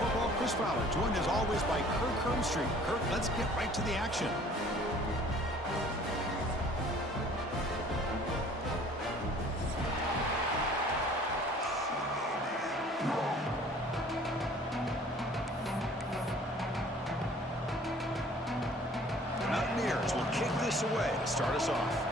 Football, Chris Fowler, joined as always by Kirk Herbstreit. Kirk, let's get right to the action. The Mountaineers will kick this away to start us off.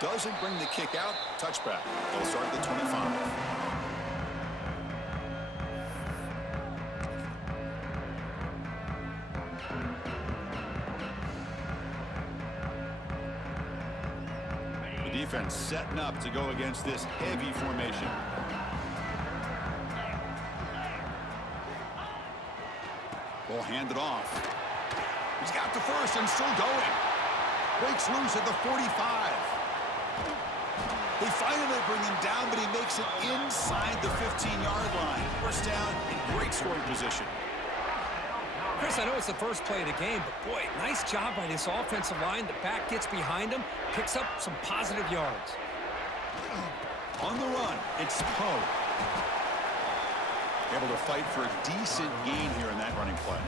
Doesn't bring the kick out. Touchback. They'll start at the 25. The defense setting up to go against this heavy formation. Ball handed off. He's got the first and still going. Breaks loose at the 45. They finally bring him down, but he makes it inside the 15-yard line. First down in great scoring position. Chris, I know it's the first play of the game, but boy, nice job by this offensive line. The back gets behind him, picks up some positive yards. On the run, it's Poe. Able to fight for a decent gain here in that running play.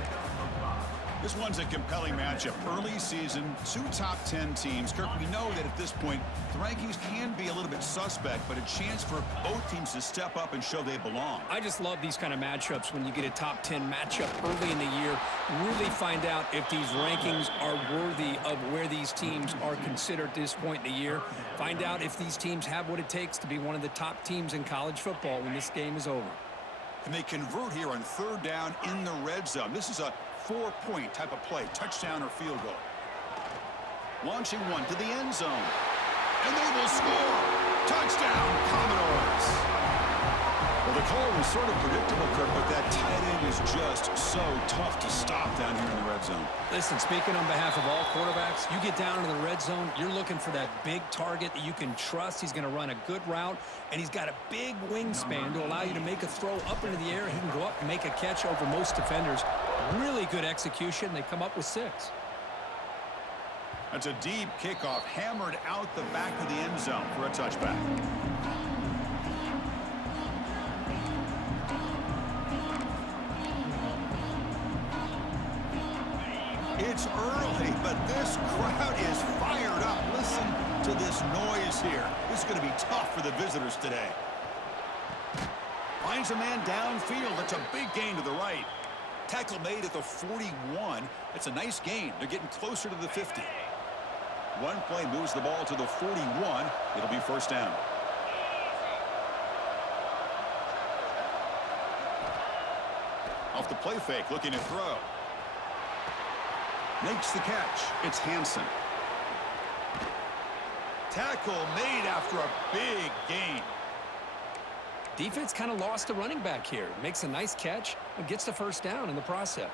This one's a compelling matchup. Early season, two top 10 teams. Kirk, we know that at this point, the rankings can be a little bit suspect, but a chance for both teams to step up and show they belong. I just love these kind of matchups when you get a top 10 matchup early in the year. Really find out if these rankings are worthy of where these teams are considered at this point in the year. Find out if these teams have what it takes to be one of the top teams in college football when this game is over. And they convert here on third down in the red zone. This is a 4-point type of play, touchdown or field goal. Launching one to the end zone. And they will score. Touchdown, Commodores. Well, the call was sort of predictable, Kirk, but that tight end is just so tough to stop down here in the red zone. Listen, speaking on behalf of all quarterbacks, you get down into the red zone, you're looking for that big target that you can trust. He's going to run a good route, and he's got a big wingspan to allow you to make a throw up into the air. He can go up and make a catch over most defenders. Really good execution. They come up with 6. That's a deep kickoff, hammered out the back of the end zone for a touchback. It's early, but this crowd is fired up. Listen to this noise here. This is going to be tough for the visitors today. Finds a man downfield. That's a big gain to the right. Tackle made at the 41. It's a nice gain. They're getting closer to the 50. One play moves the ball to the 41. It'll be first down. Off the play fake, looking to throw. Makes the catch. It's Hansen. Tackle made after a big gain. Defense kind of lost a running back here. Makes a nice catch and gets the first down in the process.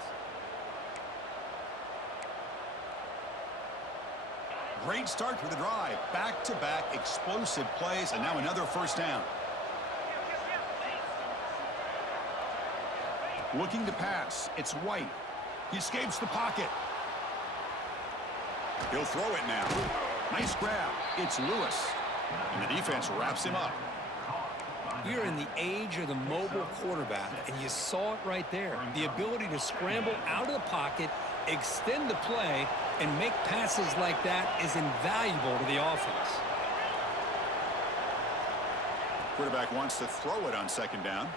Great start for the drive. Back-to-back explosive plays, and now another first down. Looking to pass. It's White. He escapes the pocket. He'll throw it now. Nice grab. It's Lewis. And the defense wraps him up. You're in the age of the mobile quarterback, and you saw it right there. The ability to scramble out of the pocket, extend the play, and make passes like that is invaluable to the offense. Quarterback wants to throw it on second down.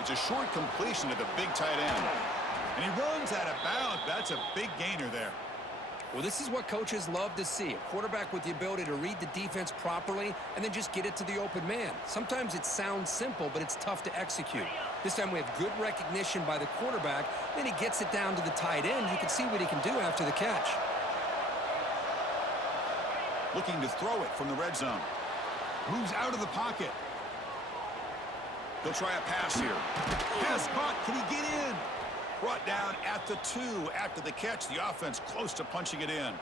It's a short completion to the big tight end. And he runs out of bounds. That's a big gainer there. Well, this is what coaches love to see. A quarterback with the ability to read the defense properly and then just get it to the open man. Sometimes it sounds simple, but it's tough to execute. This time we have good recognition by the quarterback. Then he gets it down to the tight end. You can see what he can do after the catch. Looking to throw it from the red zone. Moves out of the pocket. He'll try a pass here. Pass caught. Can he get in? Brought down at the 2 after the catch. The offense close to punching it in.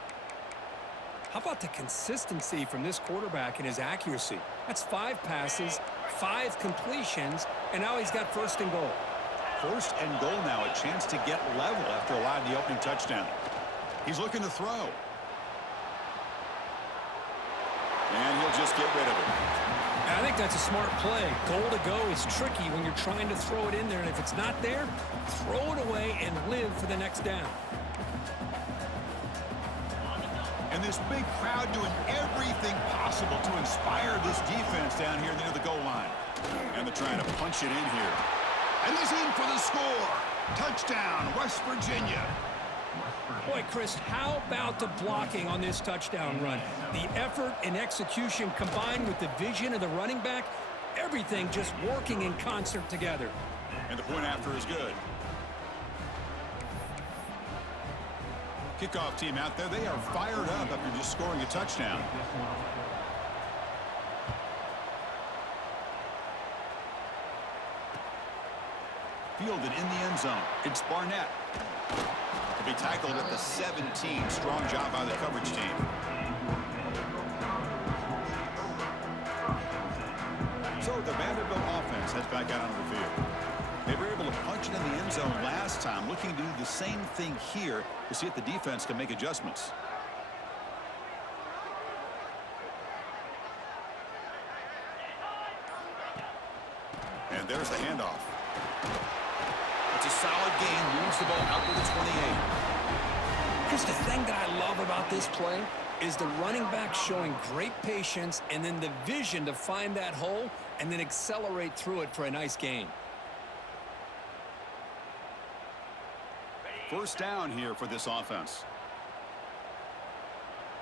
How about the consistency from this quarterback and his accuracy? That's 5 passes, 5 completions, and now he's got first and goal. First and goal now. A chance to get level after allowing the opening touchdown. He's looking to throw. just get rid of it. I think that's a smart play. Goal to go is tricky when you're trying to throw it in there, and if it's not there, throw it away and live for the next down. And this big crowd doing everything possible to inspire this defense down here near the goal line. And they're trying to punch it in here. And he's in for the score. Touchdown, West Virginia. Boy, Chris, how about the blocking on this touchdown run? The effort and execution combined with the vision of the running back, everything just working in concert together. And the point after is good. Kickoff team out there, they are fired up after just scoring a touchdown. Fielded in the end zone. It's Barnett. To be tackled at the 17. Strong job by the coverage team. So the Vanderbilt offense heads back out onto the field. They were able to punch it in the end zone last time, looking to do the same thing here to see if the defense can make adjustments. And there's the handoff. It's a solid gain, moves the ball out to the 28. Here's the thing that I love about this play is the running back showing great patience and then the vision to find that hole and then accelerate through it for a nice gain. First down here for this offense.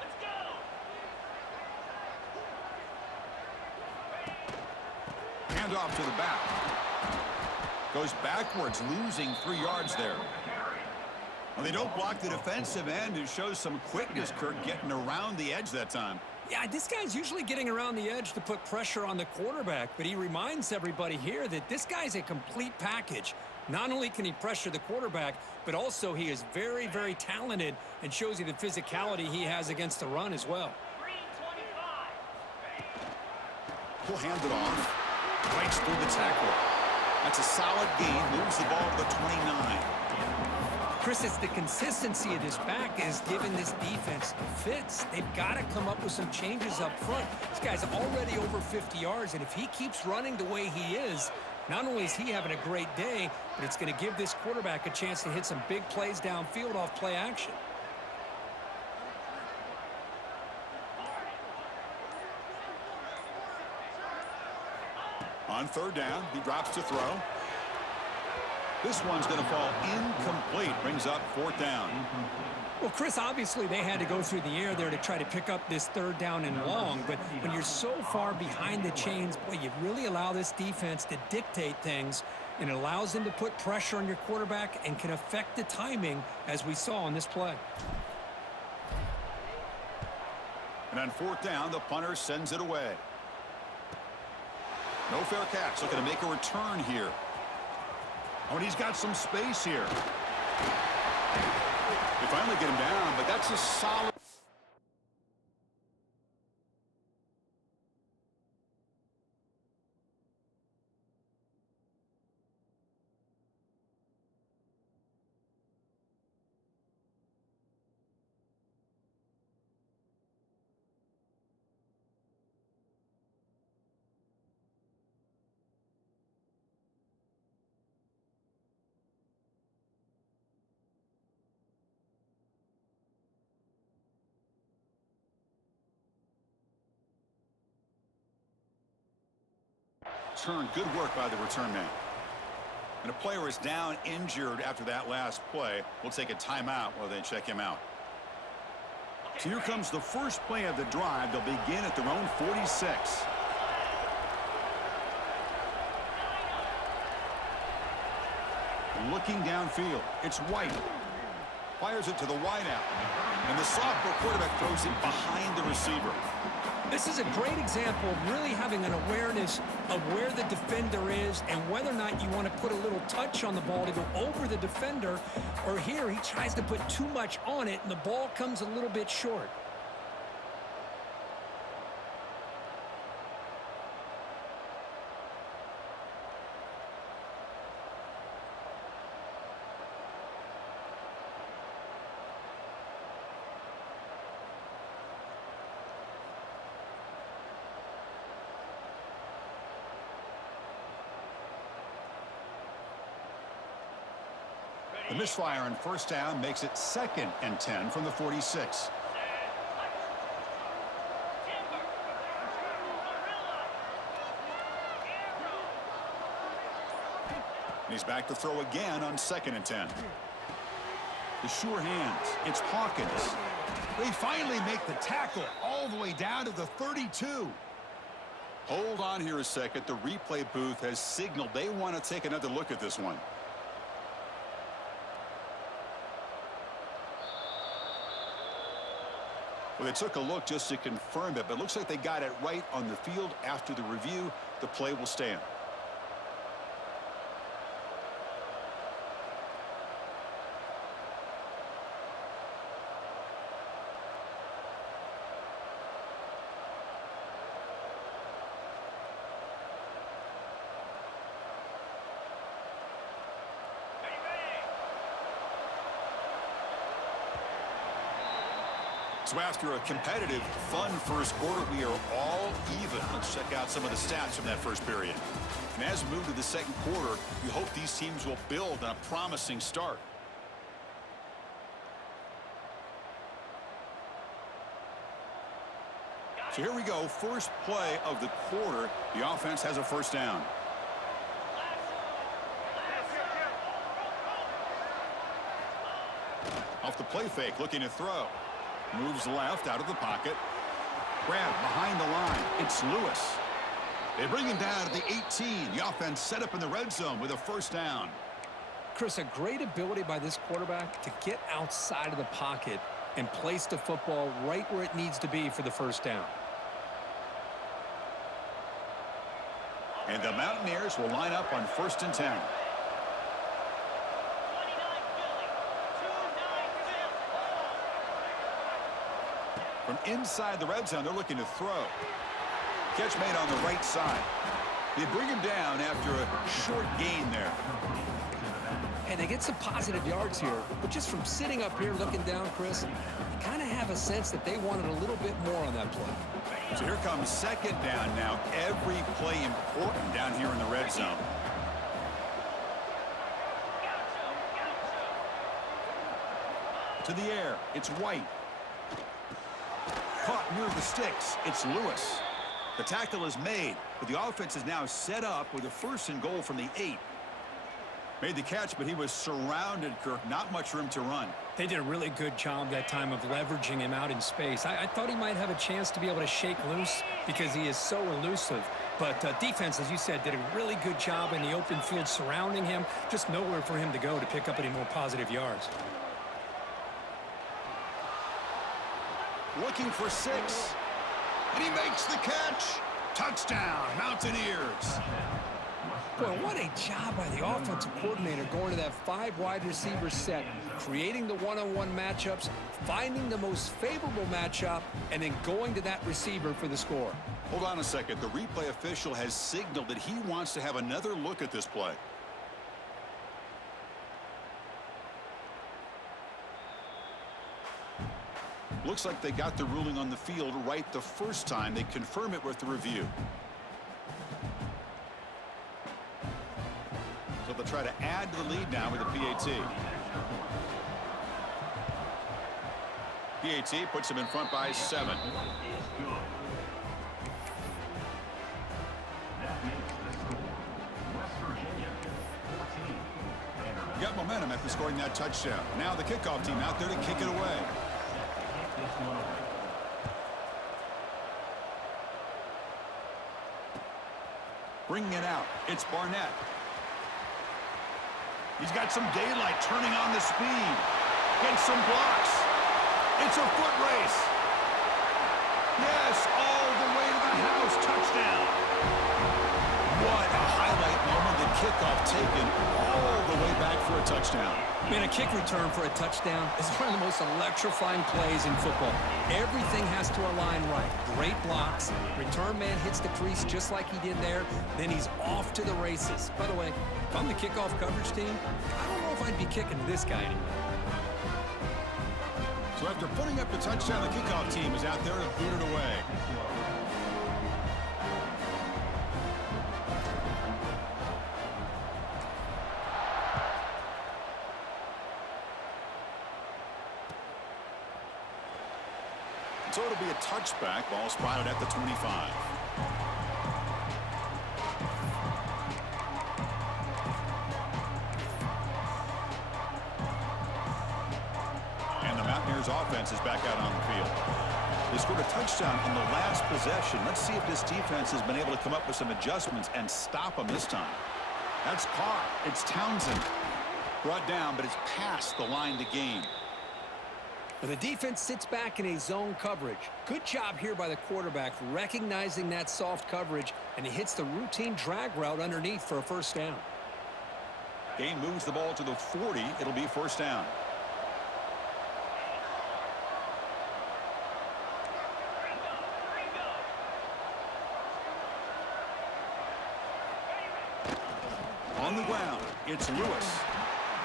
Let's go. Hand off to the back. Goes backwards, losing 3 yards there. Well, they don't block the defensive end. It shows some quickness, Kirk, getting around the edge that time. Yeah, this guy's usually getting around the edge to put pressure on the quarterback, but he reminds everybody here that this guy's a complete package. Not only can he pressure the quarterback, but also he is very, very talented and shows you the physicality he has against the run as well. 325. He'll hand it off. Breaks through the tackle. That's a solid gain. Moves the ball to the 29. Chris, it's the consistency of this back is giving this defense fits. They've got to come up with some changes up front. This guy's already over 50 yards, and if he keeps running the way he is, not only is he having a great day, but it's going to give this quarterback a chance to hit some big plays downfield off play action. On third down, he drops to throw. This one's going to fall incomplete. Brings up fourth down. Well, Chris, obviously they had to go through the air there to try to pick up this third down and long, but when you're so far behind the chains, boy, you really allow this defense to dictate things, and it allows them to put pressure on your quarterback and can affect the timing, as we saw on this play. And on fourth down, the punter sends it away. No fair catch. Looking to make a return here. Oh, and he's got some space here. They finally get him down, but that's a solid. Good work by the return man. And a player is down injured after that last play. We'll take a timeout while they check him out. So here comes the first play of the drive. They'll begin at their own 46. Looking downfield. It's White. Fires it to the wideout. And the sophomore quarterback throws it behind the receiver. This is a great example of really having an awareness of where the defender is and whether or not you want to put a little touch on the ball to go over the defender, or here he tries to put too much on it and the ball comes a little bit short. The misfire on first down makes it 2nd and 10 from the 46. And he's back to throw again on 2nd and 10. The sure hands. It's Hawkins. They finally make the tackle all the way down to the 32. Hold on here a second. The replay booth has signaled they want to take another look at this one. Well, they took a look just to confirm it, but it looks like they got it right on the field. After the review, the play will stand. So after a competitive, fun first quarter, we are all even. Let's check out some of the stats from that first period. And as we move to the second quarter, we hope these teams will build on a promising start. So here we go, first play of the quarter. The offense has a first down. Off the play fake, looking to throw. Moves left out of the pocket. Grab behind the line. It's Lewis. They bring him down to the 18. The offense set up in the red zone with a first down. Chris, a great ability by this quarterback to get outside of the pocket and place the football right where it needs to be for the first down. And the Mountaineers will line up on 1st and 10. From inside the red zone, they're looking to throw. Catch made on the right side. They bring him down after a short gain there. And they get some positive yards here, but just from sitting up here looking down, Chris, you kind of have a sense that they wanted a little bit more on that play. So here comes 2nd down now. Every play important down here in the red zone. To the air, it's White. Caught near the sticks. It's Lewis. The tackle is made, but the offense is now set up with a 1st and goal from the 8. Made the catch, but he was surrounded, Kirk. Not much room to run. They did a really good job that time of leveraging him out in space. I thought he might have a chance to be able to shake loose because he is so elusive. But defense, as you said, did a really good job in the open field surrounding him. Just nowhere for him to go to pick up any more positive yards. Looking for 6. And he makes the catch. Touchdown, Mountaineers. Boy, what a job by the offensive coordinator going to that 5 wide receiver set, creating the one-on-one matchups, finding the most favorable matchup, and then going to that receiver for the score. Hold on a second. The replay official has signaled that he wants to have another look at this play. Looks like they got the ruling on the field right the first time. They confirm it with the review. So they'll try to add to the lead now with the PAT. PAT puts them in front by 7. Got momentum after scoring that touchdown. Now the kickoff team out there to kick it away. Bringing it out. It's Barnett. He's got some daylight turning on the speed. Gets some blocks. It's a foot race. Yes, all the way to the house. Touchdown. What a highlight moment. The kickoff taken all the way back for a touchdown. Man, a kick return for a touchdown is one of the most electrifying plays in football. Everything has to align right. Great blocks. Return man hits the crease just like he did there. Then he's off to the races. By the way, if I'm the kickoff coverage team, I don't know if I'd be kicking to this guy anymore. So after putting up the touchdown, the kickoff team is out there to boot it away. So it'll be a touchback. Ball spotted at the 25. And the Mountaineers offense is back out on the field. They scored a touchdown on the last possession. Let's see if this defense has been able to come up with some adjustments and stop them this time. That's caught. It's Townsend. Brought down, but it's past the line to gain. But the defense sits back in a zone coverage. Good job here by the quarterback recognizing that soft coverage, and he hits the routine drag route underneath for a first down. Gain moves the ball to the 40. It'll be first down. On the ground, it's Lewis.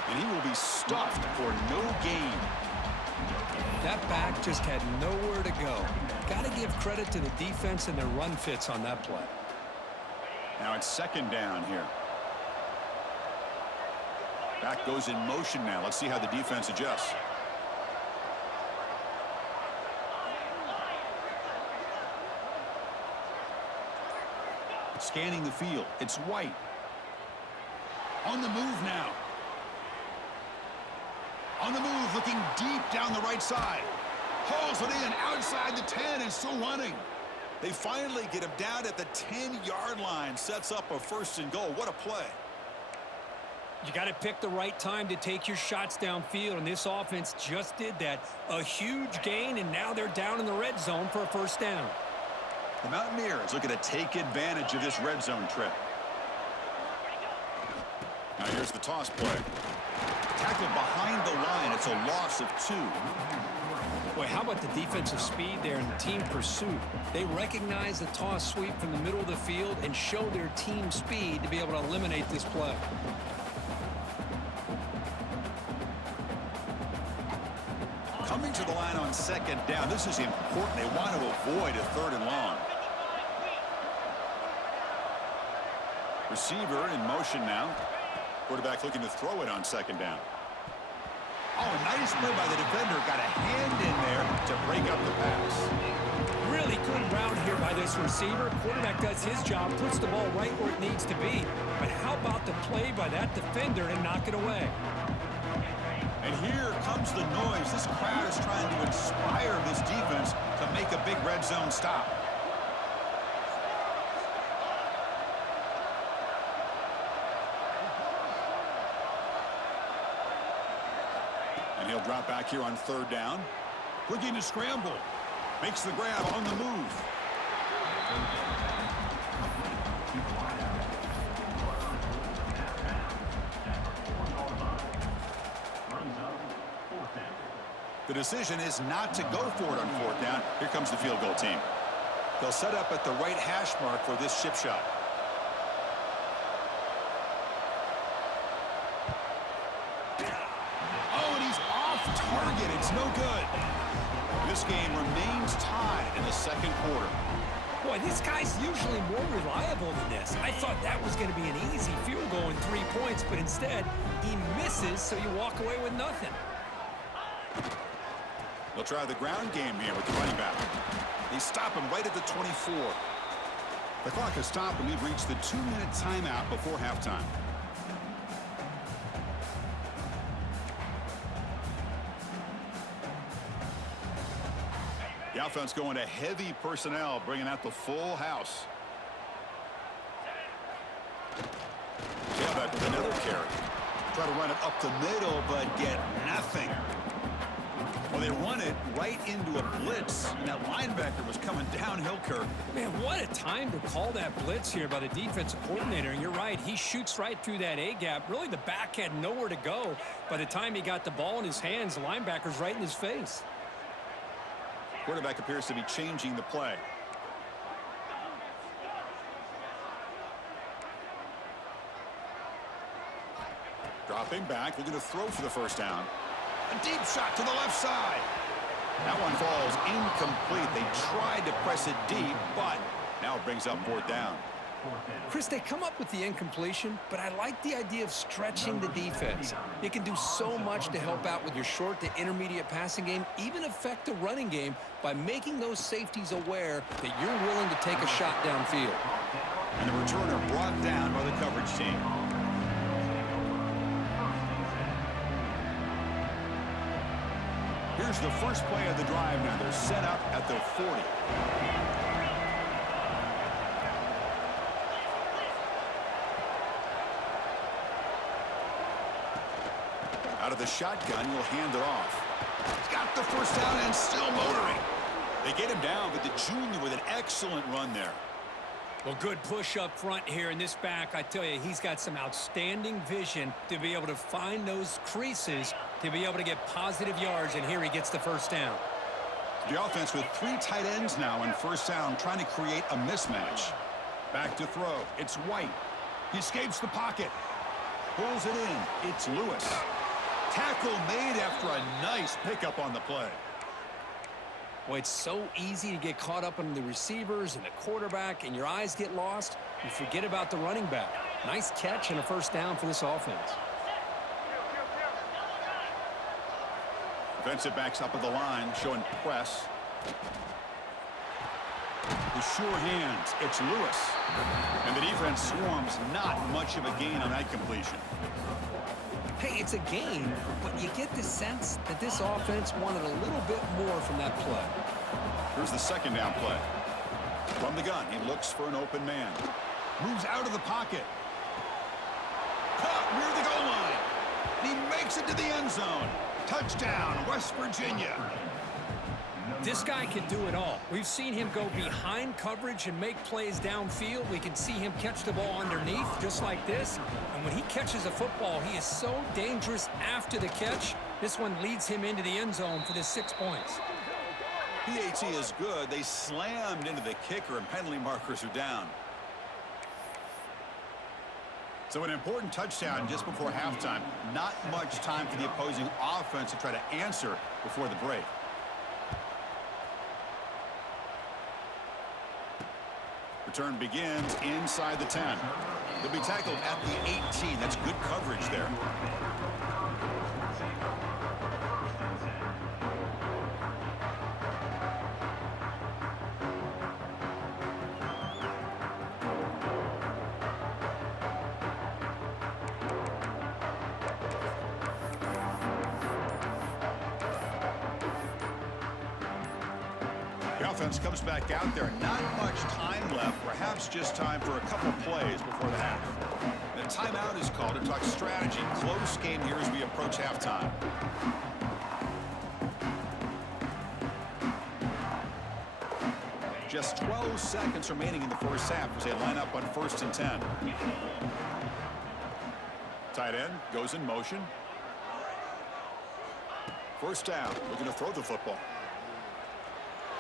And he will be stuffed for no gain. That back just had nowhere to go. Got to give credit to the defense and their run fits on that play. Now it's second down here. Back goes in motion now. Let's see how the defense adjusts. Scanning the field. It's White. On the move now. On the move, looking deep down the right side. Hauls it in outside the 10 and still running. They finally get him down at the 10-yard line. Sets up a first and goal. What a play. You got to pick the right time to take your shots downfield, and this offense just did that. A huge gain, and now they're down in the red zone for a first down. The Mountaineers looking to take advantage of this red zone trip. Now here's the toss play. Tackled behind the line. It's a loss of 2. Boy, how about the defensive speed there and the team pursuit? They recognize the toss sweep from the middle of the field and show their team speed to be able to eliminate this play. Coming to the line on second down. This is important. They want to avoid a third and long. Receiver in motion now. Quarterback looking to throw it on second down. Oh, nice play by the defender. Got a hand in there to break up the pass. Really good route here by this receiver. Quarterback does his job, puts the ball right where it needs to be. But how about the play by that defender and knock it away? And here comes the noise. This crowd is trying to inspire this defense to make a big red zone stop. And he'll drop back here on third down. Looking to scramble. Makes the grab on the move. The decision is not to go for it on fourth down. Here comes the field goal team. They'll set up at the right hash mark for this chip shot. Oh, and he's off target. It's no good. This game remains tied in the second quarter. Boy, this guy's usually more reliable than this. I thought that was going to be an easy field goal in 3 points, but instead he misses, so you walk away with nothing. They'll try the ground game here with the running back. They stop him right at the 24. The clock has stopped, and we've reached the 2-minute timeout before halftime. The offense going to heavy personnel, bringing out the full house. Yeah, but another carry. Try to run it up the middle, but get nothing. Well, they run it right into a blitz, and that linebacker was coming downhill, Kirk. Man, what a time to call that blitz here by the defensive coordinator. And you're right, he shoots right through that A-gap. Really, the back had nowhere to go. By the time he got the ball in his hands, the linebacker's right in his face. Quarterback appears to be changing the play. Dropping back, looking to throw for the first down. A deep shot to the left side. That one falls incomplete. They tried to press it deep, but now it brings up fourth down. Chris, they come up with the incompletion, but I like the idea of stretching the defense. It can do so much to help out with your short to intermediate passing game, even affect the running game by making those safeties aware that you're willing to take a shot downfield. And the returner brought down by the coverage team. Here's the first play of the drive now. They're set up at the 40. Out of the shotgun, he'll hand it off. He's got the first down and still motoring. They get him down, but the junior with an excellent run there. Well, good push up front here in this back. I tell you, he's got some outstanding vision to be able to find those creases, to be able to get positive yards, and here he gets the first down. The offense with 3 tight ends now in first down, trying to create a mismatch. Back to throw. It's White. He escapes the pocket. Pulls it in. It's Lewis. Tackle made after a nice pickup on the play. Boy, it's so easy to get caught up in the receivers and the quarterback, and your eyes get lost. You forget about the running back. Nice catch and a first down for this offense. Defensive backs up at the line, showing press. The sure hands. It's Lewis. And the defense swarms. Not much of a gain on that completion. Hey, it's a gain, but you get the sense that this offense wanted a little bit more from that play. Here's the second down play. From the gun, he looks for an open man. Moves out of the pocket. Caught near the goal line. He makes it to the end zone. Touchdown, West Virginia. This guy can do it all. We've seen him go behind coverage and make plays downfield. We can see him catch the ball underneath just like this. And when he catches a football, he is so dangerous after the catch. This one leads him into the end zone for the 6 points. PAT is good. They slammed into the kicker, and penalty markers are down. So an important touchdown just before halftime. Not much time for the opposing offense to try to answer before the break. Return begins inside the 10. They'll be tackled at the 18. That's good coverage there. The offense comes back out there. Not much time left. Perhaps just time for a couple plays before the half. The timeout is called to talk strategy. Close game here as we approach halftime. Just 12 seconds remaining in the first half as they line up on 1st and 10. Tight end goes in motion. First down. Looking to throw the football.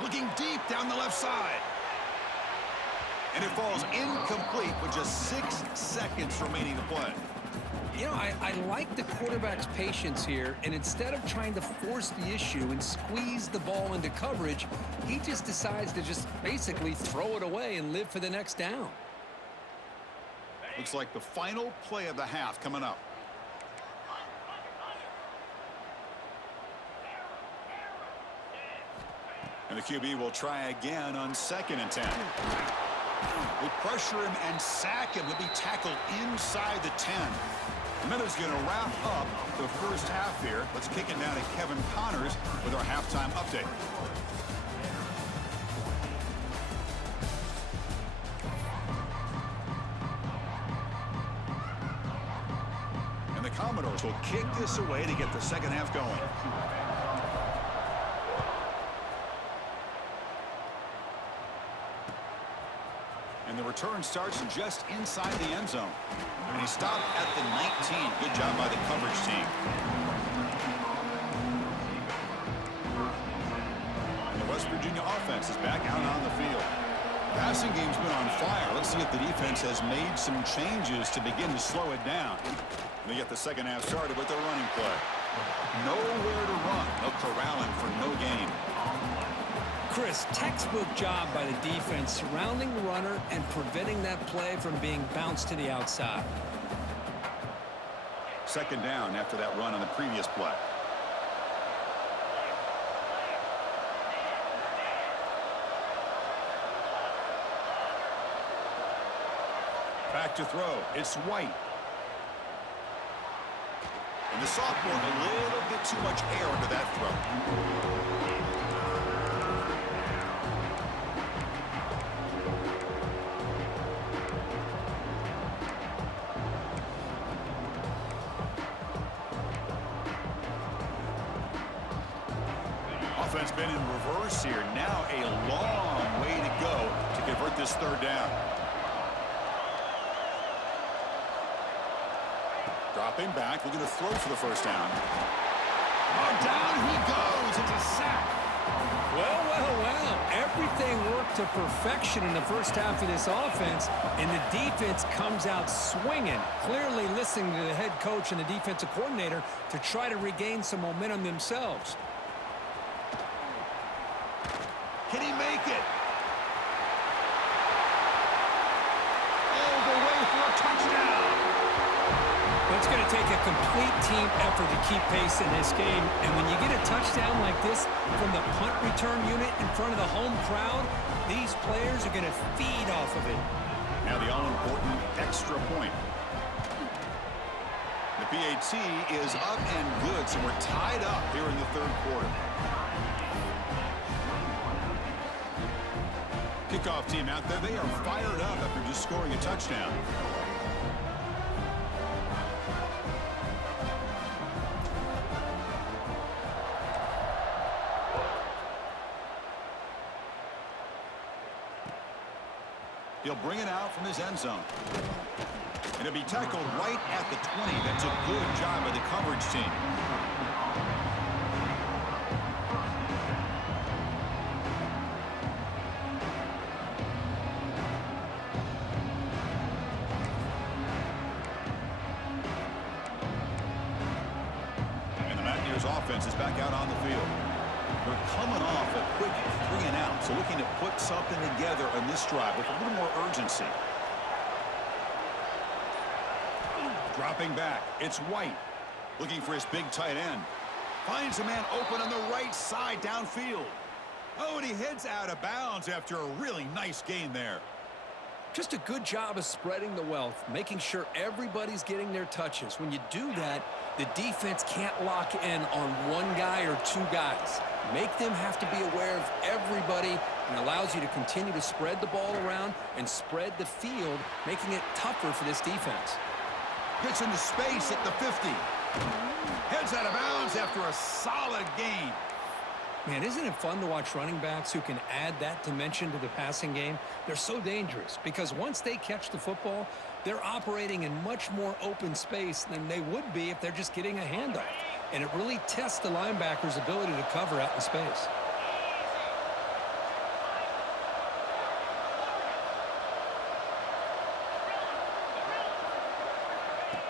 Looking deep down the left side. And it falls incomplete with just 6 seconds remaining to play. You know, I like the quarterback's patience here, and instead of trying to force the issue and squeeze the ball into coverage, he just decides to just basically throw it away and live for the next down. Looks like the final play of the half coming up. And the QB will try again on 2nd and 10. They pressure him and sack him. He'll be tackled inside the 10. Minutes going to wrap up the first half here. Let's kick it down to Kevin Connors with our halftime update. And the Commodores will kick this away to get the second half going. And the return starts just inside the end zone. And he stopped at the 19. Good job by the coverage team. And the West Virginia offense is back out on the field. Passing game's been on fire. Let's see if the defense has made some changes to begin to slow it down. They get the second half started with their running play. Nowhere to run. They'll corral him for no gain. Chris, textbook job by the defense surrounding the runner and preventing that play from being bounced to the outside. Second down after that run on the previous play. Back to throw. It's White. And the sophomore, a little bit too much air under that throw. Offense been in reverse here. Now a long way to go to convert this third down. Dropping back, looking to throw for the first down. Oh, down he goes. It's a sack. Well, well, well. Everything worked to perfection in the first half of this offense, and the defense comes out swinging, clearly listening to the head coach and the defensive coordinator to try to regain some momentum themselves. Can he make it? All the way for a touchdown. It's going to take a complete team effort to keep pace in this game. And when you get a touchdown like this from the punt return unit in front of the home crowd, these players are going to feed off of it. Now the all-important extra point. The PAT is up and good, so we're tied up here in the third quarter. Kickoff team out there, they are fired up after just scoring a touchdown. He'll bring it out from his end zone. And it'll be tackled right at the 20. That's a good job by the coverage team. And the Mountaineers offense is back out on the field. They're coming off a quick 3-and-out, so looking to put something together on this drive with a little more urgency. Dropping back, it's White, looking for his big tight end. Finds a man open on the right side downfield. Oh, and he heads out of bounds after a really nice gain there. Just a good job of spreading the wealth, making sure everybody's getting their touches. When you do that, the defense can't lock in on one guy or two guys. Make them have to be aware of everybody, and allows you to continue to spread the ball around and spread the field, making it tougher for this defense. Gets into space at the 50. Heads out of bounds after a solid gain. Man, isn't it fun to watch running backs who can add that dimension to the passing game? They're so dangerous because once they catch the football, they're operating in much more open space than they would be if they're just getting a handoff. And it really tests the linebacker's ability to cover out in space.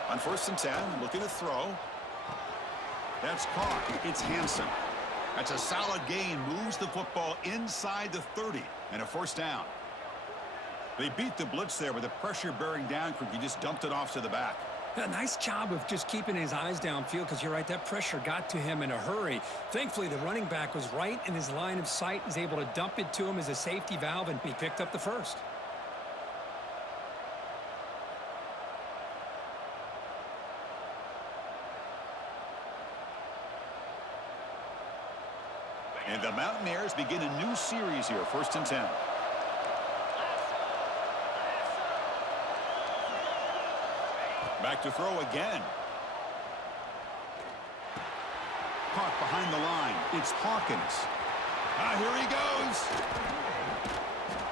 On 1st and 10, looking to throw. That's caught. It's Hansen. That's a solid gain. Moves the football inside the 30 and a first down. They beat the blitz there with the pressure bearing down. He just dumped it off to the back. A nice job of just keeping his eyes downfield because you're right, that pressure got to him in a hurry. Thankfully, the running back was right in his line of sight. He's able to dump it to him as a safety valve, and he picked up the first. And the Mountaineers begin a new series here, 1st and 10. Back to throw again. Caught behind the line. It's Hawkins. Here he goes.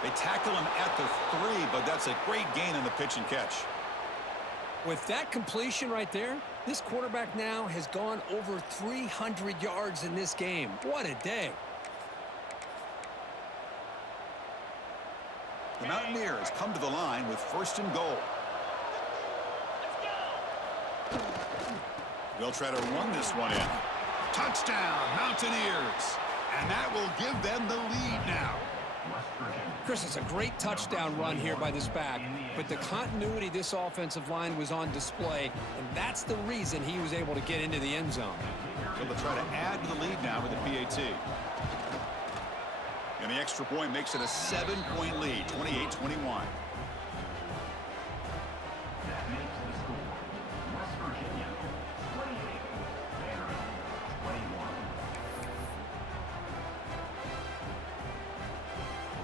They tackle him at the 3, but that's a great gain on the pitch and catch. With that completion right there, this quarterback now has gone over 300 yards in this game. What a day. The Mountaineers come to the line with 1st and goal. They'll try to run this one in. Touchdown, Mountaineers. And that will give them the lead now. Chris, it's a great touchdown run here by this back, but the continuity of this offensive line was on display, and that's the reason he was able to get into the end zone. So they'll try to add to the lead now with the PAT. And the extra point makes it a 7-point lead, 28-21.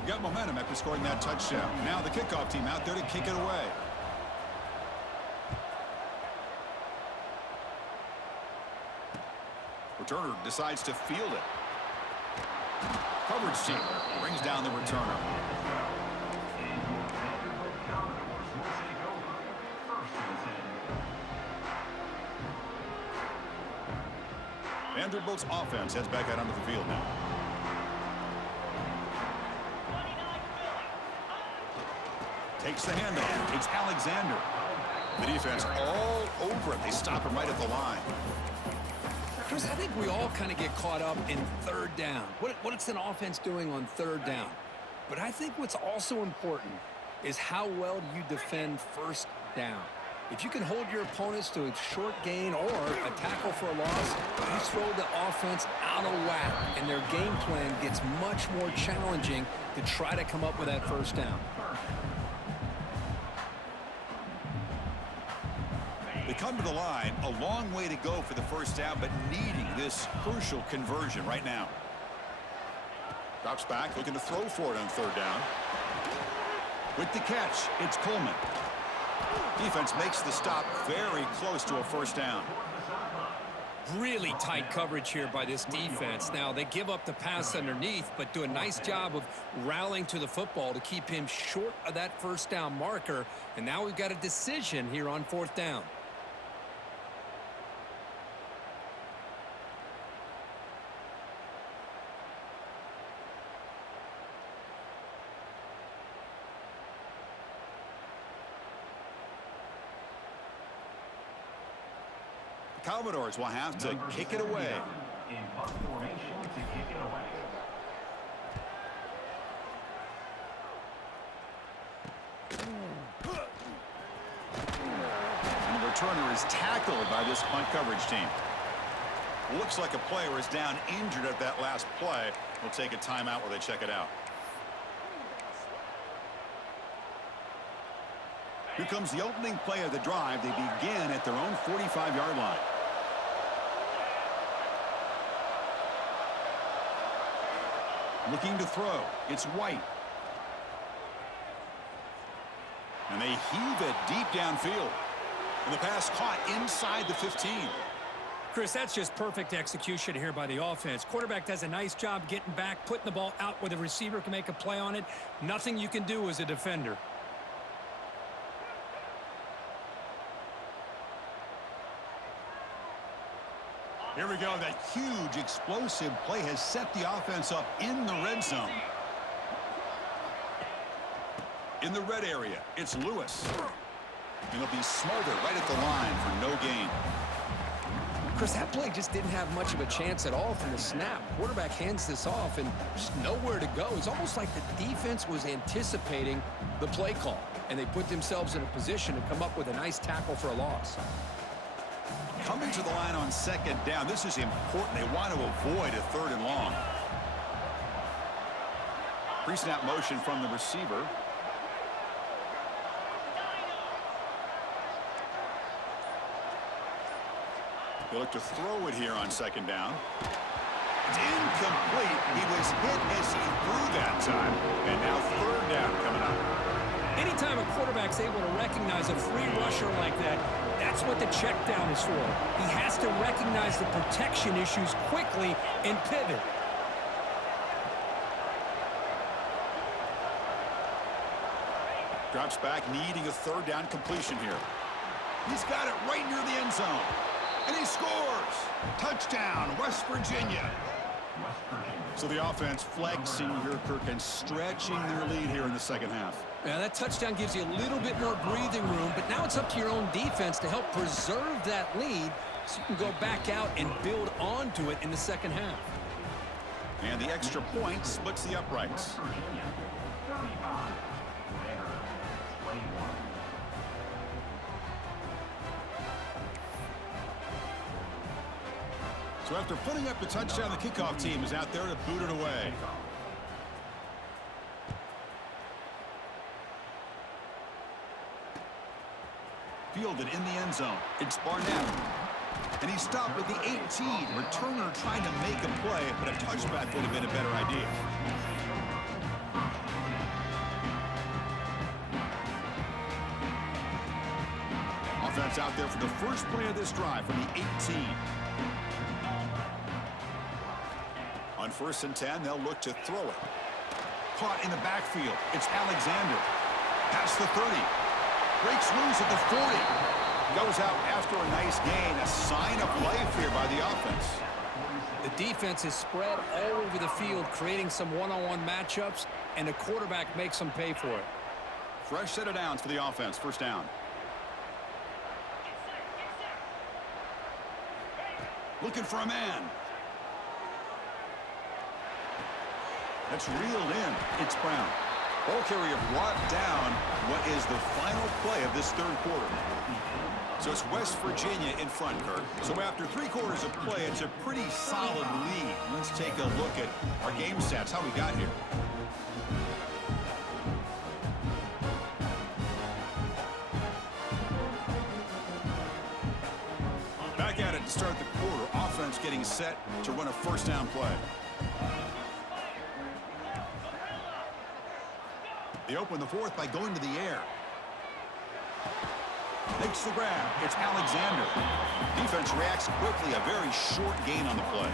Got momentum after scoring that touchdown. Now the kickoff team out there to kick it away. Returner decides to field it. Coverage team brings down the returner. Vanderbilt's offense heads back out onto the field now. Takes the handoff. It's Alexander. The defense all over it. They stop him right at the line. Chris, I think we all kind of get caught up in third down. What's an offense doing on third down? But I think what's also important is how well you defend first down. If you can hold your opponents to a short gain or a tackle for a loss, you throw the offense out of whack, and their game plan gets much more challenging to try to come up with that first down. They come to the line, a long way to go for the first down, but needing this crucial conversion right now. Drops back, looking to throw for it on third down. With the catch, it's Coleman. Defense makes the stop very close to a first down. Really tight coverage here by this defense. Now, they give up the pass underneath, but do a nice job of rallying to the football to keep him short of that first down marker. And now we've got a decision here on fourth down. Commodores will have to kick it away. In punt formation to kick it away. And the returner is tackled by this punt coverage team. Looks like a player is down injured at that last play. We'll take a timeout while they check it out. Here comes the opening play of the drive. They begin at their own 45-yard line. Looking to throw. It's White. And they heave it deep downfield. And the pass caught inside the 15. Chris, that's just perfect execution here by the offense. Quarterback does a nice job getting back, putting the ball out where the receiver can make a play on it. Nothing you can do as a defender. Here we go. That huge explosive play has set the offense up in the red zone. In the red area, it's Lewis. And he'll be smothered right at the line for no gain. Chris, that play just didn't have much of a chance at all from the snap. Quarterback hands this off and just nowhere to go. It's almost like the defense was anticipating the play call, and they put themselves in a position to come up with a nice tackle for a loss. Coming to the line on second down. This is important. They want to avoid a third and long. Pre-snap motion from the receiver. They look to throw it here on second down. It's incomplete. He was hit as he threw that time. And now third down coming up. Anytime a quarterback's able to recognize a free rusher like that, that's what the check down is for. He has to recognize the protection issues quickly and pivot. Drops back, needing a third down completion here. He's got it right near the end zone. And he scores! Touchdown, West Virginia. So the offense flexing here, Kirk, and stretching their lead here in the second half. Yeah, that touchdown gives you a little bit more breathing room, but now it's up to your own defense to help preserve that lead so you can go back out and build onto it in the second half. And the extra point splits the uprights. Virginia, 35. Whatever, 21. So after putting up the touchdown, the kickoff team is out there to boot it away. Fielded in the end zone. It's Barnett. And he stopped with the 18. Returner trying to make a play, but a touchback would have been a better idea. Offense out there for the first play of this drive from the 18. On 1st and 10, they'll look to throw it. Caught in the backfield. It's Alexander. Past the 30. Breaks loose at the 40. Goes out after a nice gain. A sign of life here by the offense. The defense is spread all over the field, creating some one-on-one matchups, and the quarterback makes them pay for it. Fresh set of downs for the offense. First down. Looking for a man. That's reeled in. It's Brown. Ball carrier brought down what is the final play of this third quarter. So it's West Virginia in front, Kirk. So after 3 quarters of play, it's a pretty solid lead. Let's take a look at our game stats, how we got here. Back at it to start the quarter. Offense getting set to run a first down play. They open the fourth by going to the air. Makes the grab. It's Alexander. Defense reacts quickly. A very short gain on the play.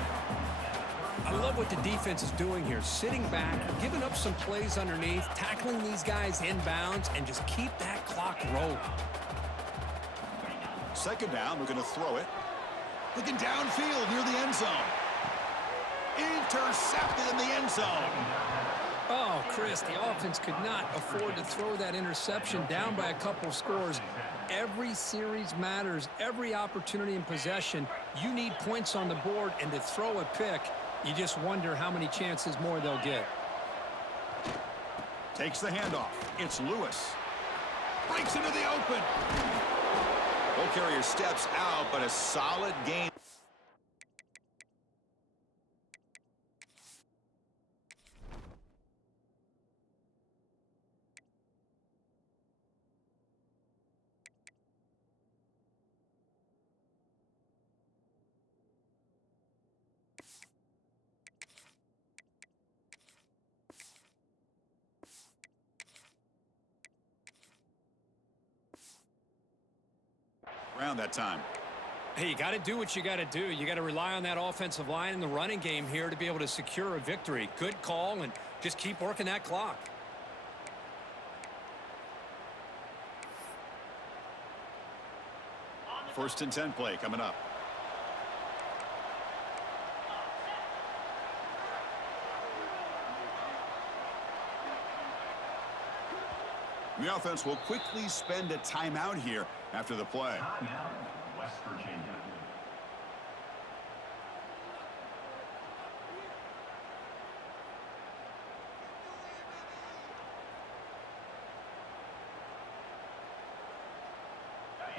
I love what the defense is doing here. Sitting back, giving up some plays underneath, tackling these guys inbounds, and just keep that clock rolling. Second down, we're going to throw it. Looking downfield near the end zone. Intercepted in the end zone. Oh, Chris, the offense could not afford to throw that interception down by a couple of scores. Every series matters. Every opportunity in possession, you need points on the board, and to throw a pick, you just wonder how many chances more they'll get. Takes the handoff. It's Lewis. Breaks into the open. Ball carrier steps out, but a solid gain. Around that time. Hey, you got to do what you got to do. You got to rely on that offensive line and the running game here to be able to secure a victory. Good call, and just keep working that clock. First and 10 play coming up. The offense will quickly spend a timeout here after the play. Timeout, West Virginia.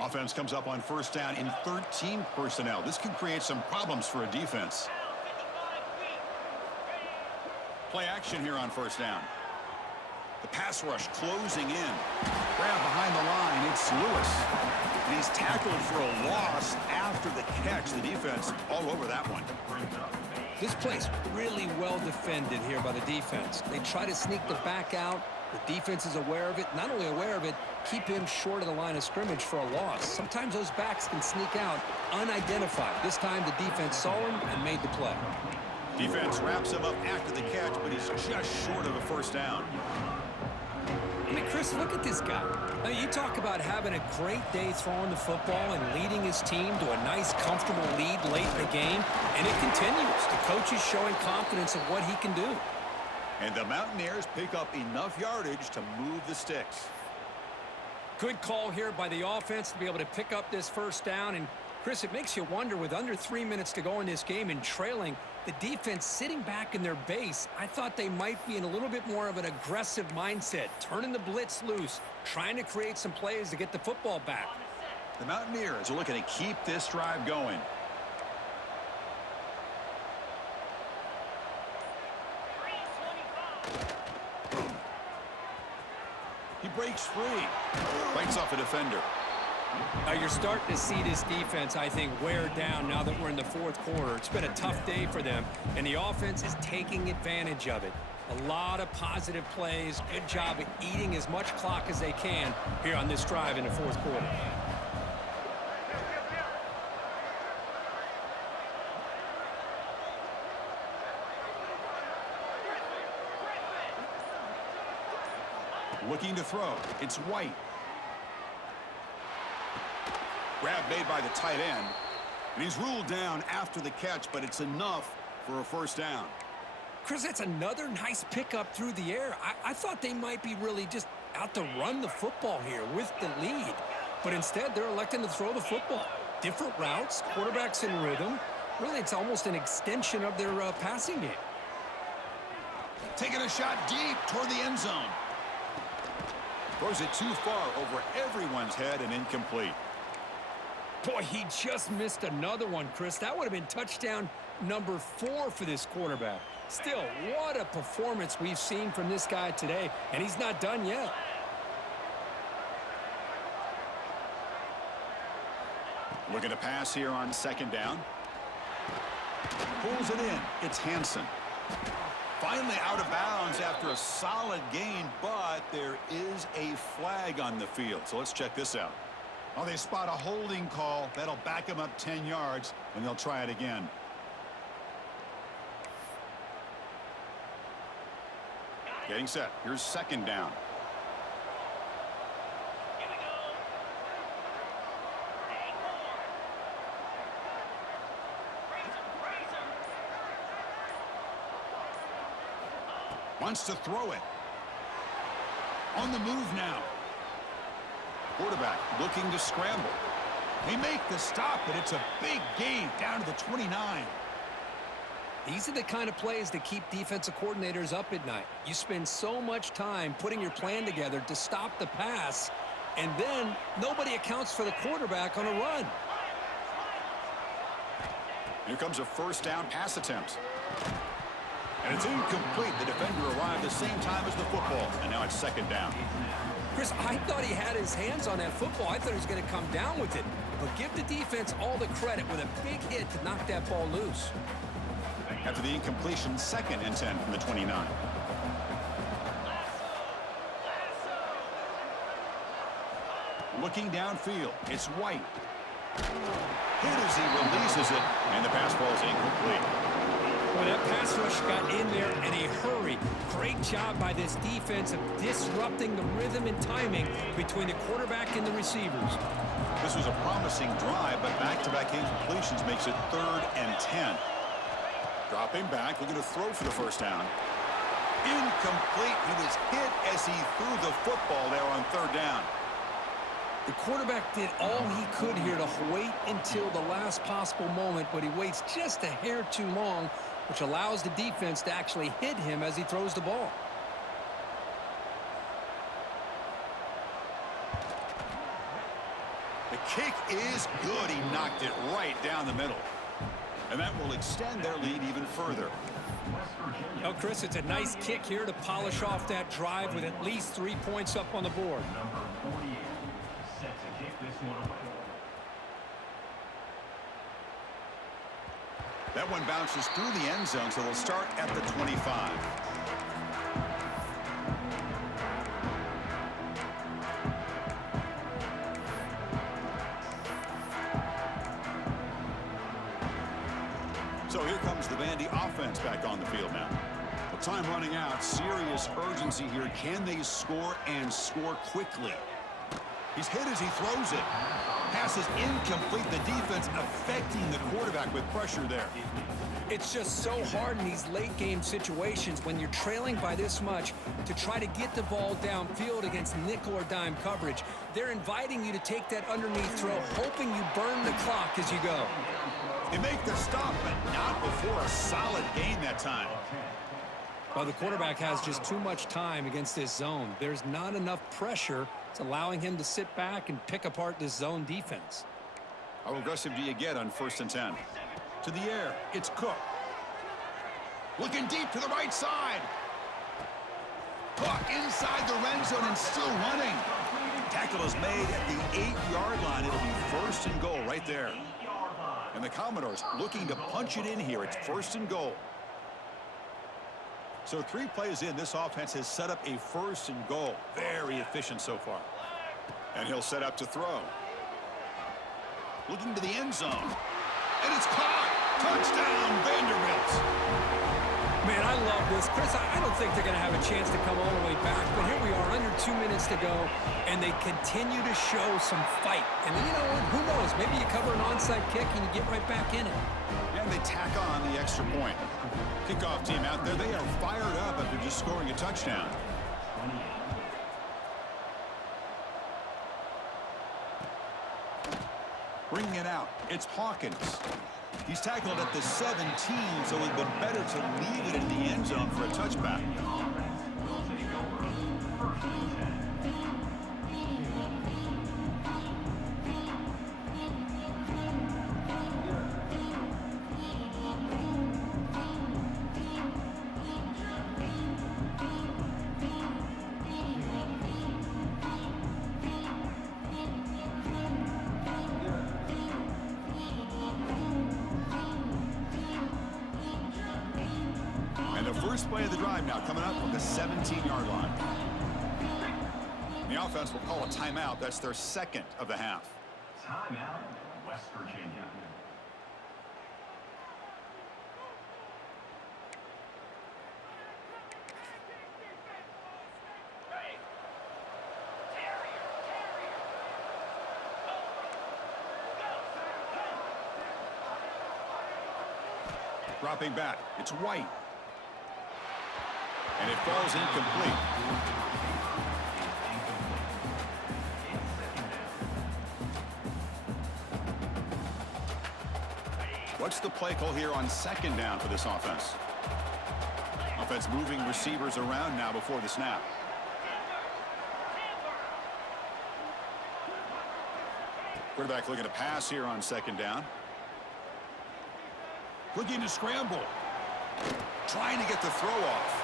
Offense comes up on first down in 13 personnel. This can create some problems for a defense. Play action here on first down. The pass rush closing in. Grab behind the line. It's Lewis. And he's tackled for a loss after the catch. The defense all over that one. This play's really well defended here by the defense. They try to sneak the back out. The defense is aware of it. Not only aware of it, keep him short of the line of scrimmage for a loss. Sometimes those backs can sneak out unidentified. This time the defense saw him and made the play. Defense wraps him up after the catch, but he's just short of a first down. I mean, Chris, look at this guy. Now, you talk about having a great day throwing the football and leading his team to a nice, comfortable lead late in the game, and it continues. The coach is showing confidence of what he can do. And the Mountaineers pick up enough yardage to move the sticks. Good call here by the offense to be able to pick up this first down and Chris, it makes you wonder, with under 3 minutes to go in this game and trailing, the defense sitting back in their base, I thought they might be in a little bit more of an aggressive mindset, turning the blitz loose, trying to create some plays to get the football back. The Mountaineers are looking to keep this drive going. He breaks free. Fights off a defender. Now you're starting to see this defense, I think, wear down now that we're in the fourth quarter. It's been a tough day for them, and the offense is taking advantage of it. A lot of positive plays. Good job of eating as much clock as they can here on this drive in the fourth quarter. Looking to throw. It's White. Grab made by the tight end. And he's ruled down after the catch, but it's enough for a first down. Chris, that's another nice pickup through the air. I thought they might be really just out to run the football here with the lead. But instead, they're electing to throw the football. Different routes, quarterbacks in rhythm. Really, it's almost an extension of their passing game. Taking a shot deep toward the end zone. Throws it too far over everyone's head and incomplete. Boy, he just missed another one, Chris. That would have been touchdown number 4 for this quarterback. Still, what a performance we've seen from this guy today, and he's not done yet. Looking to pass here on second down. Pulls it in. It's Hansen. Finally out of bounds after a solid gain, but there is a flag on the field. So let's check this out. Oh, they spot a holding call. That'll back them up 10 yards, and they'll try it again. Getting set. Here's second down. Wants to throw it. On the move now. Quarterback looking to scramble. They make the stop, but it's a big gain down to the 29. These are the kind of plays that keep defensive coordinators up at night. You spend so much time putting your plan together to stop the pass, and then nobody accounts for the quarterback on a run. Here comes a first down pass attempt. And it's incomplete. The defender arrived the same time as the football, and now it's second down. Chris, I thought he had his hands on that football. I thought he was going to come down with it. But give the defense all the credit with a big hit to knock that ball loose. After the incompletion, 2nd and 10 from the 29. Looking downfield, it's White. Hit as he releases it, and the pass ball is incomplete. Well, that pass rush got in there in a hurry. Great job by this defense of disrupting the rhythm and timing between the quarterback and the receivers. This was a promising drive, but back-to-back incompletions makes it 3rd and 10. Dropping back, looking to throw for the first down. Incomplete. He was hit as he threw the football there on 3rd down. The quarterback did all he could here to wait until the last possible moment, but he waits just a hair too long, which allows the defense to actually hit him as he throws the ball. The kick is good. He knocked it right down the middle. And that will extend their lead even further. Oh, Chris, it's a nice kick here to polish off that drive with at least 3 points up on the board. Number 48 set to kick this one away. That one bounces through the end zone, so they'll start at the 25. So here comes the Vandy offense back on the field now. With time running out, serious urgency here. Can they score and score quickly? He's hit as he throws it. Pass is incomplete. The defense affecting the quarterback with pressure there. It's just so hard in these late-game situations when you're trailing by this much to try to get the ball downfield against nickel or dime coverage. They're inviting you to take that underneath throw, hoping you burn the clock as you go. They make the stop, but not before a solid gain that time. Well, the quarterback has just too much time against this zone. There's not enough pressure. It's allowing him to sit back and pick apart this zone defense. How aggressive do you get on 1st and 10? To the air, it's Cook. Looking deep to the right side. Cook inside the red zone and still running. Tackle is made at the 8-yard line. It'll be 1st and goal right there. And the Commodores looking to punch it in here. It's 1st and goal. So 3 plays in, this offense has set up a 1st and goal. Very efficient so far. And he'll set up to throw. Looking to the end zone. And it's caught. Touchdown, Vanderbilt. Man, I love this. Chris, I don't think they're going to have a chance to come all the way back, but here we are, under 2 minutes to go, and they continue to show some fight. And you know what? Who knows? Maybe you cover an onside kick and you get right back in it. And they tack on the extra point. Kickoff team out there, they are fired up after just scoring a touchdown. Bringing it out, it's Hawkins. He's tackled at the 17, so it would have been better to leave it in the end zone for a touchback. First play of the drive now coming up from the 17-yard line. The offense will call a timeout. That's their 2nd of the half. Timeout, West Virginia. Dropping back, it's White. And it falls incomplete. What's the play call here on 2nd down for this offense? Offense moving receivers around now before the snap. Quarterback looking to pass here on 2nd down. Looking to scramble. Trying to get the throw off.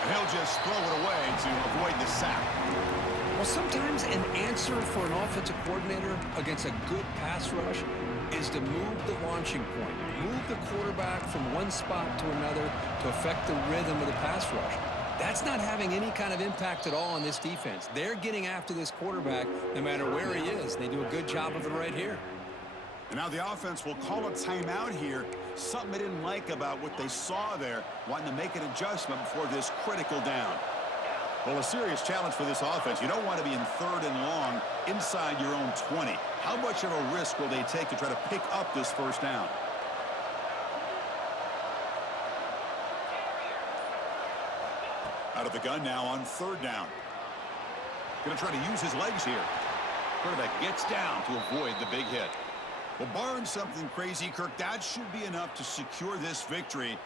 And he'll just throw it away to avoid the sack. Well, sometimes an answer for an offensive coordinator against a good pass rush is to move the launching point, move the quarterback from one spot to another to affect the rhythm of the pass rush. That's not having any kind of impact at all on this defense. They're getting after this quarterback no matter where he is. They do a good job of it right here. And now the offense will call a timeout here. Something they didn't like about what they saw there, wanting to make an adjustment before this critical down. Well, a serious challenge for this offense. You don't want to be in 3rd and long inside your own 20. How much of a risk will they take to try to pick up this 1st down? Out of the gun now on 3rd down. Going to try to use his legs here. Quarterback gets down to avoid the big hit. Well, barring something crazy, Kirk, that should be enough to secure this victory.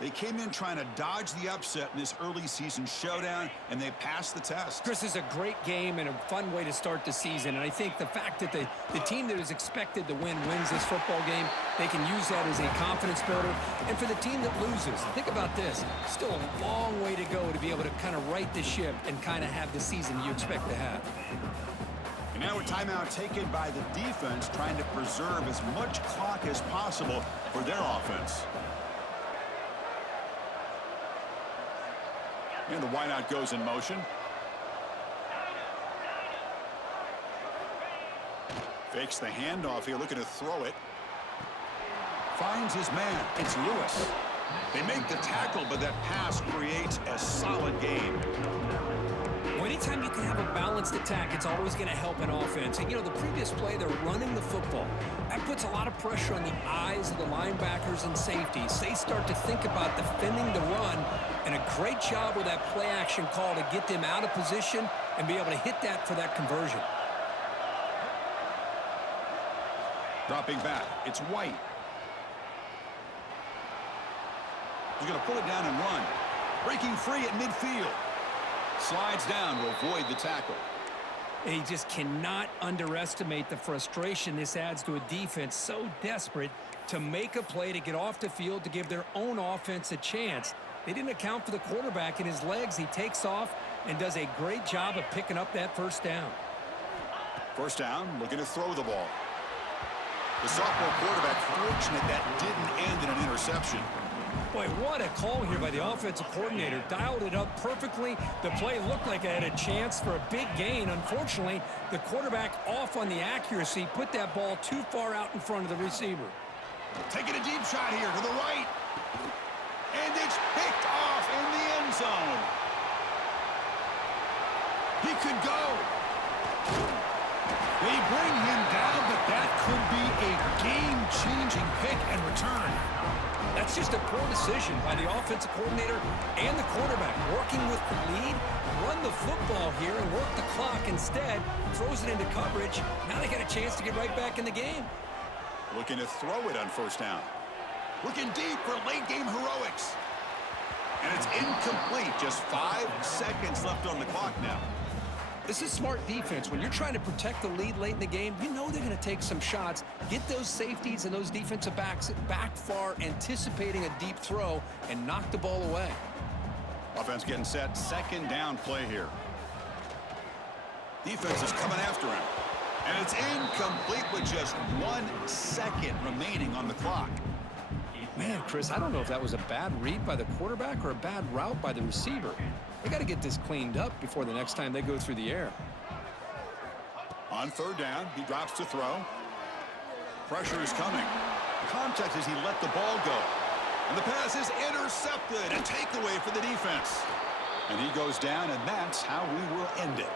They came in trying to dodge the upset in this early season showdown, and they passed the test. Chris, is a great game and a fun way to start the season. And I think the fact that the team that is expected to win wins this football game, they can use that as a confidence builder. And for the team that loses, think about this. Still a long way to go to be able to kind of right the ship and kind of have the season you expect to have. And now a timeout taken by the defense, trying to preserve as much clock as possible for their offense. And the wideout goes in motion. Fakes the handoff here, looking to throw it. Finds his man. It's Lewis. They make the tackle, but that pass creates a solid gain. When anytime you can have a balanced attack, it's always going to help an offense. And, you know, the previous play, they're running the football. That puts a lot of pressure on the eyes of the linebackers and safeties. They start to think about defending the run, and a great job with that play action call to get them out of position and be able to hit that for that conversion. Dropping back, it's White. He's going to pull it down and run. Breaking free at midfield. Slides down to avoid the tackle. And he just cannot underestimate the frustration this adds to a defense so desperate to make a play to get off the field to give their own offense a chance. They didn't account for the quarterback in his legs. He takes off and does a great job of picking up that first down. First down, looking to throw the ball. The sophomore quarterback fortunate that didn't end in an interception. Boy, what a call here by the offensive coordinator. Dialed it up perfectly. The play looked like it had a chance for a big gain. Unfortunately, the quarterback off on the accuracy, put that ball too far out in front of the receiver. Taking a deep shot here to the right. And it's picked off in the end zone. He could go. They bring him down, but that could be a game-changing pick and return. That's just a poor decision by the offensive coordinator and the quarterback. Working with the lead, run the football here and work the clock. Instead, throws it into coverage. Now they got a chance to get right back in the game. Looking to throw it on first down. Looking deep for late-game heroics. And it's incomplete. Just 5 seconds left on the clock now. This is smart defense. When you're trying to protect the lead late in the game, you know they're going to take some shots, get those safeties and those defensive backs back far, anticipating a deep throw, and knock the ball away. Offense getting set. Second down play here. Defense is coming after him. And it's incomplete with just 1 second remaining on the clock. Man, Chris, I don't know if that was a bad read by the quarterback or a bad route by the receiver. They got to get this cleaned up before the next time they go through the air. On third down, he drops to throw. Pressure is coming. Contact as he let the ball go. And the pass is intercepted. A takeaway for the defense. And he goes down, and that's how we will end it.